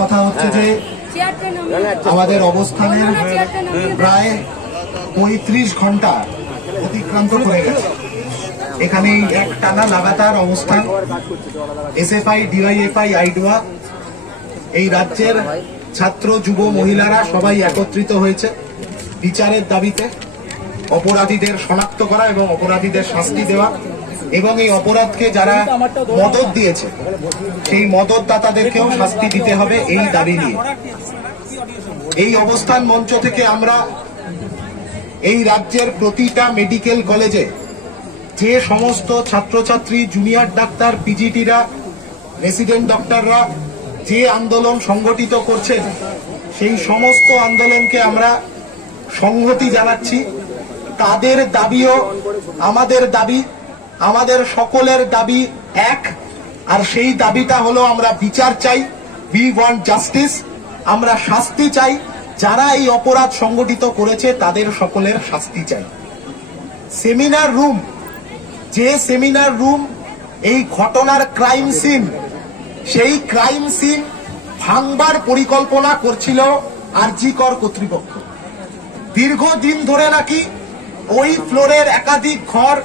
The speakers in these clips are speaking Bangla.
কথা হচ্ছে যে আমাদের অবস্থানের প্রায় ৩৫ ঘন্টা অতিক্রান্ত করে গেছে। এখানে এক টানা লাগাতার অবস্থান এসএফআই, ডিওয়াইএফআই, আইডুয়া, এই রাজ্যের ছাত্র, যুব, মহিলারা সবাই একত্রিত হয়েছে বিচারের দাবিতে, অপরাধীদের শনাক্ত করা এবং অপরাধীদের শাস্তি দেওয়া, এবং এই অপরাধকে যারা মদত দিয়েছে সেই মদতদাতাদেরকেও শাস্তি দিতে হবে এই দাবি নিয়ে। এই অবস্থান মঞ্চ থেকে আমরা এই রাজ্যের প্রতিটা মেডিকেল কলেজে যে সমস্ত ছাত্রছাত্রী, জুনিয়র ডাক্তার, পিজিটিরা, রেসিডেন্ট ডক্টররা যে আন্দোলন সংগঠিত করছেন সেই সমস্ত আন্দোলনকে আমরা সংহতি জানাচ্ছি। তাদের দাবিও আমাদের দাবি, আমাদের সকলের দাবি এক, আর সেই দাবিটা হলো আমরা বিচার চাই, উই ওয়ান্ট জাস্টিস। আমরা শাস্তি চাই, যারা এই অপরাধ সংগঠিত করেছে তাদের সকলের শাস্তি চাই। সেমিনার রুম, যে সেমিনার রুম এই ঘটনার ক্রাইম সিন, সেই ক্রাইম সিন ভাঙবার পরিকল্পনা করছিল আরজিকর কর্তৃপক্ষ। দীর্ঘদিন ধরে নাকি ওই ফ্লোরের একাধিক ঘর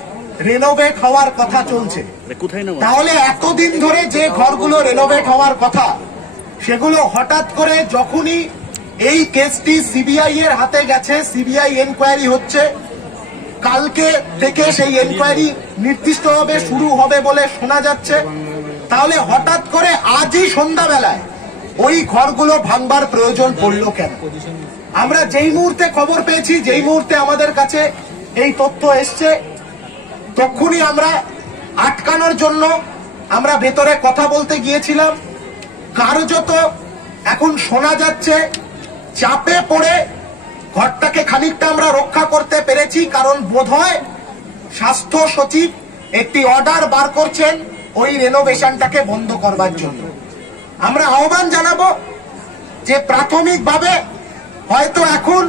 রেনোভেট হওয়ার কথা চলছে। তাহলে এতদিন ধরে যে ঘরগুলো রেনোভেট হওয়ার কথা, সেগুলো হঠাৎ করে যখনই এই কেসটি সিবিআই এর হাতে গেছে, সিবিআই এনকোয়ারি হচ্ছে, কালকে থেকে সেই এনকোয়ারি নির্দিষ্টভাবে শুরু হবে বলে শোনা যাচ্ছে, তাহলে হঠাৎ করে আজই সন্ধ্যাবেলায় ওই ঘরগুলো ভাঙবার প্রয়োজন পড়লো কেন? আমরা যেই মুহূর্তে খবর পেয়েছি, যেই মুহূর্তে আমাদের কাছে এই তথ্য এসছে, তখনই আমরা আটকানোর জন্য আমরা ভেতরে কথা বলতে গিয়েছিলাম। কার্যত এখন শোনা যাচ্ছে চাপে পড়ে ঘরটাকে খানিকটা আমরা রক্ষা করতে পেরেছি, কারণ বোধহয় স্বাস্থ্য সচিব একটি অর্ডার বার করছেন ওই রেনোভেশনটাকে বন্ধ করবার জন্য। আমরা আহ্বান জানাবো যে প্রাথমিকভাবে হয়তো এখন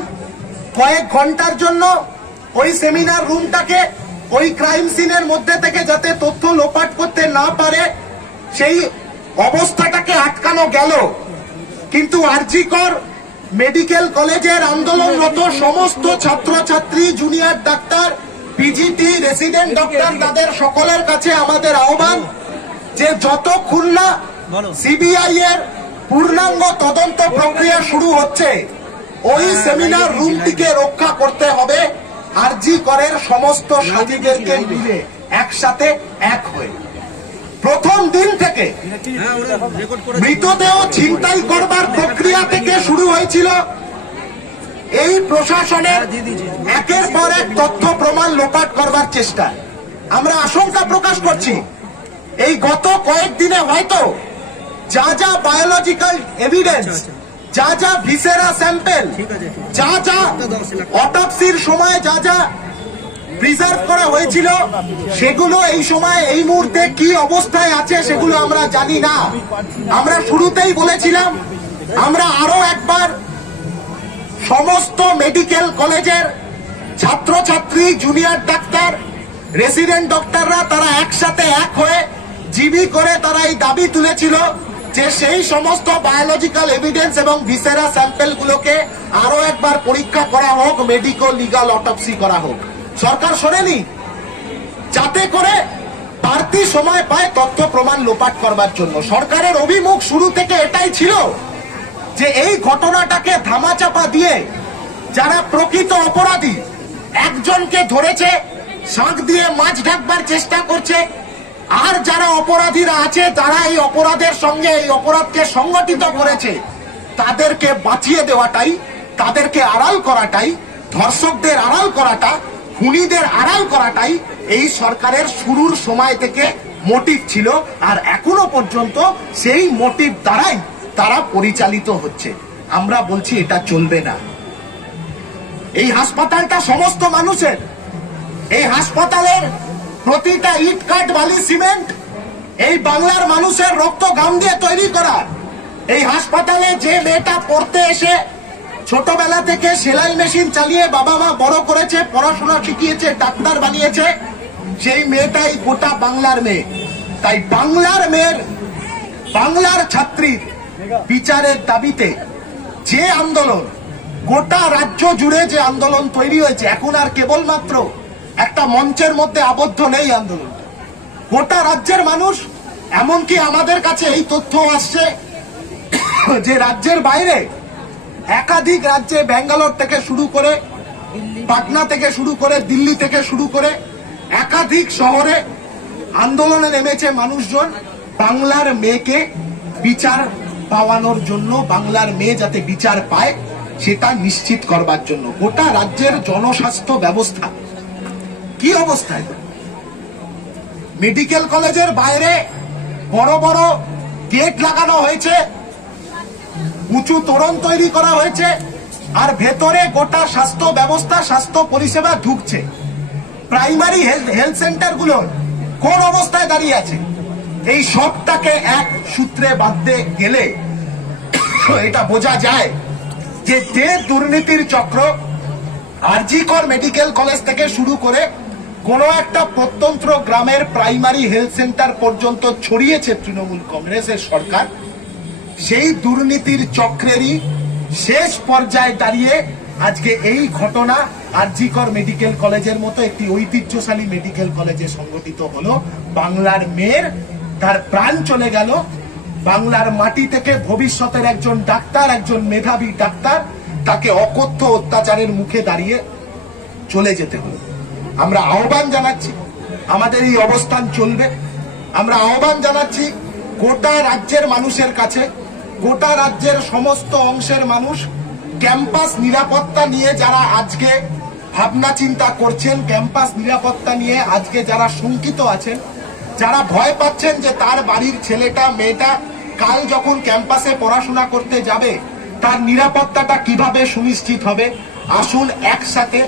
কয়েক ঘন্টার জন্য ওই সেমিনার রুমটাকে ওই ক্রাইম সিনের মধ্যে থেকে যাতে তথ্য লোপাট করতে না পারে সেই অবস্থাটাকে আটকানো গেল। কিন্তু আরজিকর মেডিকেল কলেজের আন্দোলনরত সমস্ত ছাত্রছাত্রী, junior doctor, PGT, resident doctor, তাদের সকলের কাছে আমাদের আহ্বান যে যতক্ষণ না সিবিআই এর পূর্ণাঙ্গ তদন্ত প্রক্রিয়া শুরু হচ্ছে, ওই সেমিনার রুমটিকে রক্ষা করতে হবে আরজিকরের সমস্ত সাথীদেরকে মিলে একসাথে এক হয়ে। প্রথম দিন থেকে মৃতদেহ ছিনতাই করবার প্রক্রিয়া থেকে শুরু হয়েছিল এই প্রশাসনের একের পর এক তথ্য প্রমাণ লোপাট করবার চেষ্টা। আমরা আশঙ্কা প্রকাশ করছি এই গত কয়েকদিনে হয়তো যা যা বায়োলজিক্যাল এভিডেন্স, যা যা ভিসেরা স্যাম্পেল, যা যা অটোপসির সময় যা যা প্রিজার্ভ করা হয়েছিল, সেগুলো এই সময় এই মুহূর্তে কি অবস্থায় আছে সেগুলো আমরা জানি না। আমরা শুরুতেই বলেছিলাম আমরা আরো একবার সমস্ত মেডিকেল কলেজের ছাত্রছাত্রী, জুনিয়র ডাক্তার, রেসিডেন্ট ডক্টররা তারা একসাথে এক হয়ে জিবি করে তারা এই দাবি তুলেছিল যে সেই সমস্ত বায়োলজিক্যাল এভিডেন্স এবং ভিসেরা স্যাম্পেল গুলোকে আরো একবার পরীক্ষা করা হোক, মেডিকো লিগাল অটোপসি করা হোক। সরকার শোনেনি, যাতে করে বাড়তি সময় পায় তথ্য প্রমাণ লোপাট করবার জন্য। সরকারের অভিমুখ শুরু থেকে এটাই ছিল যে এই ঘটনাটাকে ধামাচাপা দিয়ে যারা প্রকৃত অপরাধী, একজনকে ধরেছে, শাঁখ দিয়ে মাছ ঢাকবার চেষ্টা করছে, আর যারা অপরাধীরা আছে তারা এই অপরাধের সঙ্গে এই অপরাধকে সংগঠিত করেছে, তাদেরকে বাঁচিয়ে দেওয়াটাই, তাদেরকে আড়াল করাটাই, ধর্ষকদের আড়াল করাটা, খুনিদের আড়াল করাটাই এই সরকারের শুরুর সময় থেকে মোটিভ ছিল। আর এখনো পর্যন্ত সেই মোটিভ দ্বারাই তারা পরিচালিত হচ্ছে। আমরা বলছি এটা চলবে না। এই হাসপাতালটা সমস্ত মানুষের, এই হাসপাতালের প্রতিটা ইট, কাঠ, বালি, সিমেন্ট এই বাংলার মানুষের রক্ত ঘাম দিয়ে তৈরি করা। এই হাসপাতালে যে মেয়েটা পড়তে এসে ছোটবেলা থেকে সেলাই মেশিন চালিয়ে বাবা মা বড় করেছে, পড়াশোনা শিখিয়েছে, ডাক্তার বানিয়েছে, সেই মেয়েটাই গোটা বাংলার মেয়ে। তাই বাংলার মেয়ের, বাংলার ছাত্রীর বিচারের দাবিতে যে আন্দোলন গোটা রাজ্য জুড়ে যে আন্দোলন তৈরি হয়েছে, এখন আর কেবলমাত্র একটা মঞ্চের মধ্যে আবদ্ধ নেই আন্দোলন, গোটা রাজ্যের মানুষ, এমনকি আমাদের কাছে এই তথ্য আসছে যে রাজ্যের বাইরে একাধিক রাজ্যে, ব্যাঙ্গালোর থেকে শুরু করে, পাটনা থেকে শুরু করে, দিল্লি থেকে শুরু করে একাধিক শহরে আন্দোলনে নেমেছে মানুষজন বাংলার মেয়েকে বিচার পাওয়ানোর জন্য, বাংলার মেয়ে যাতে বিচার পায় সেটা নিশ্চিত করবার জন্য। গোটা রাজ্যের জনস্বাস্থ্য ব্যবস্থা কি অবস্থায়? মেডিকেল কলেজের বাইরে বড় বড় গেট লাগানো হয়েছে, উঁচু তোরণ তৈরি করা হয়েছে, আর ভেতরে গোটা স্বাস্থ্য ব্যবস্থা, স্বাস্থ্য পরিষেবা ঢুকছে। প্রাইমারি হেলথ সেন্টারগুলোর কোন অবস্থায় দাঁড়িয়ে আছে? এই সবটাকে এক সূত্রে বাঁধতে গেলে এটা বোঝা যায় যে দুর্নীতির চক্র আরজি কর মেডিকেল কলেজ থেকে শুরু করে কোন একটা প্রত্যন্ত গ্রামের প্রাইমারি হেলথ সেন্টার পর্যন্ত ছড়িয়েছে তৃণমূল কংগ্রেসের সরকার, সেই দুর্নীতির চক্রেরই শেষ পর্যায়ে দাঁড়িয়ে আজকে এই ঘটনা আরজি কর মেডিকেল কলেজের মতো একটি ঐতিহ্যশালী মেডিকেল কলেজে সংঘটিত হলো। বাংলার মেয়ের তার প্রাণ চলে গেল, বাংলার মাটি থেকে ভবিষ্যতের একজন ডাক্তার, একজন মেধাবী ডাক্তার, তাকে অকথ্য অত্যাচারের মুখে দাঁড়িয়ে চলে যেতে হলো। আমরা আহ্বান জানাচ্ছি, আমাদের এই অবস্থান চলবে। আমরা আহ্বান জানাচ্ছি গোটা রাজ্যের মানুষের কাছে, গোটা রাজ্যের সমস্ত অংশের মানুষ ক্যাম্পাস নিরাপত্তা নিয়ে যারা আজকে ভাবনা চিন্তা করছেন, ক্যাম্পাস নিরাপত্তা নিয়ে আজকে যারা শঙ্কিত আছেন, যারা ভয় পাচ্ছেন যে তার বাড়ির ছেলেটা মেয়েটা কাল যখন ক্যাম্পাসে পড়াশোনা করতে যাবে তার নিরাপত্তাটা কিভাবে সুনিশ্চিত হবে, আসুন একসাথে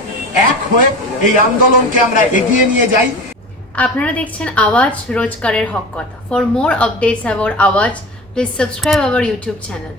এক হয়ে এই আন্দোলনকে আমরা এগিয়ে নিয়ে যাই। আপনারা দেখছেন আওয়াজ, রোজকারের হক কথা। ফর মোর আপডেটস অ্যাবাউট আওয়াজ, please subscribe our YouTube channel.